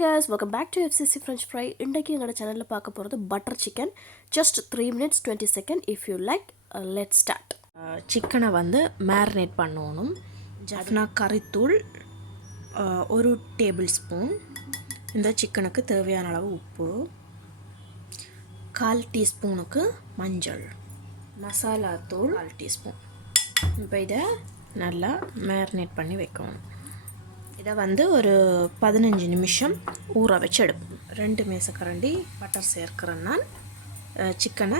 Hi guys, welcome back to FCC French Fry. இன்றைக்கு எங்களோட சேனலில் பார்க்க போகிறது butter chicken. Just 3 minutes 20 seconds. If you like, let's start. சிக்கனை வந்து மேரினேட் பண்ணணும். ஜஃப்னா கறித்தூள் 1 டேபிள் ஸ்பூன். இந்த சிக்கனுக்கு தேவையான அளவு உப்பு, 1/4 டீஸ்பூனுக்கு மஞ்சள், மசாலா தூள் 1/4 டீஸ்பூன். இப்போ இதை நல்லா மேரினேட் பண்ணி வைக்கணும். இதை வந்து ஒரு 15 நிமிஷம் ஊற வச்சு எடுப்போம். 2 மேசக்கரண்டி பட்டர் சேர்க்கிறேன் நான் சிக்கனை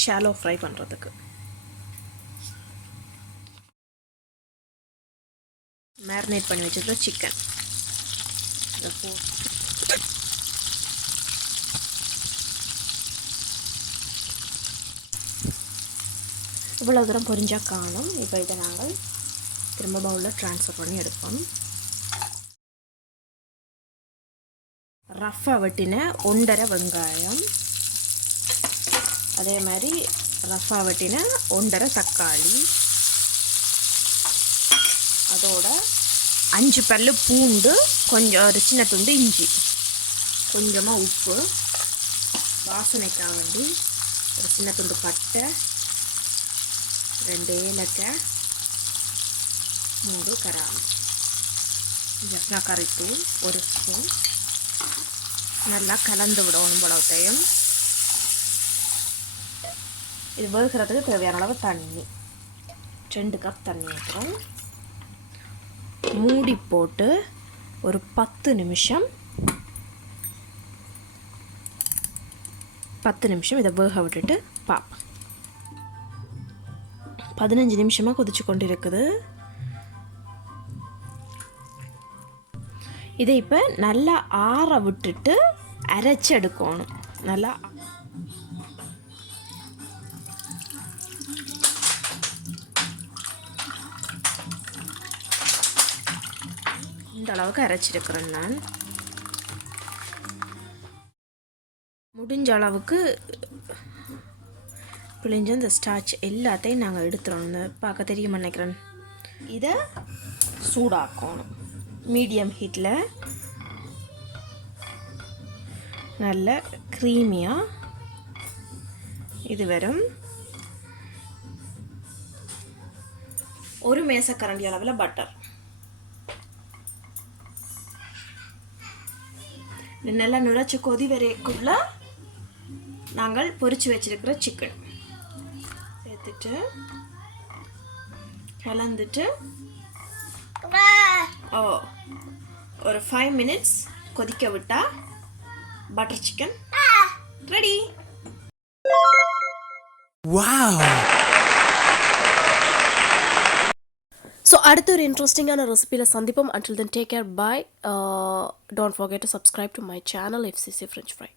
ஷாலோ ஃப்ரை பண்ணுறதுக்கு. மேரினேட் பண்ணி வச்சுருக்க சிக்கன் இதை போட்டு இவ்வளோ தூரம் பொரிஞ்சால் காணும். இப்போ இதை நாங்கள் திரும்ப பவுலில் ட்ரான்ஸ்ஃபர் பண்ணி எடுப்போம். ரஃப்பாக வெட்டின 1.5 வெங்காயம், அதே மாதிரி ரஃப்பாக வெட்டின 1.5 தக்காளி, அதோட 5 பல்லு பூண்டு, கொஞ்சம் ஒரு சின்ன துண்டு இஞ்சி, கொஞ்சமாக உப்பு, வாசனைக்காக வேண்டி ஒரு சின்ன துண்டு பட்டை, 2 ஏலக்காய், 3 கிராம்பு, ஜஃப்னா கறித்தூள் 1 ஸ்பூன். நல்லா கலந்து விடணும் போலத்தையும். இது வேகிறதுக்கு தேவையான அளவு தண்ணி, 2 கப் தண்ணி ஊற்றுறோம். மூடி போட்டு ஒரு 10 நிமிஷம் இதை வேக விட்டுட்டு பார்ப்போம். 15 நிமிஷமாக கொதிச்சு கொண்டு இருக்குது. இதை இப்போ நல்லா ஆற விட்டுட்டு அரைச்சி எடுக்கணும். நல்லா இந்த அளவுக்கு அரைச்சிருக்கிறேன் நான். முடிஞ்ச அளவுக்கு பிழிஞ்ச இந்த ஸ்டார்ச் எல்லாத்தையும் நாங்கள் எடுத்துடணும். பார்க்க தெரியுமா நினைக்கிறேன். இதை சூடாக்கணும். மீடியம் ஹீட்டில் நல்ல க்ரீமியாக இது வரும். 1 மேசக்கரண்டி அளவில் பட்டர், நல்லா நுரைச்சி கொதி வரைக்குள்ள நாங்கள் பொரிச்சு வச்சிருக்கிற சிக்கன் சேர்த்துட்டு கலந்துட்டு ஒரு 5 minutes கொதிக்க விட்டா butter chicken ready. Wow! So அடுத்த ஒரு இன்ட்ரெஸ்டிங்கான ரெசிபியில் சந்திப்போம். Until then, take care, bye. Don't forget to subscribe to my channel FCC French Fry.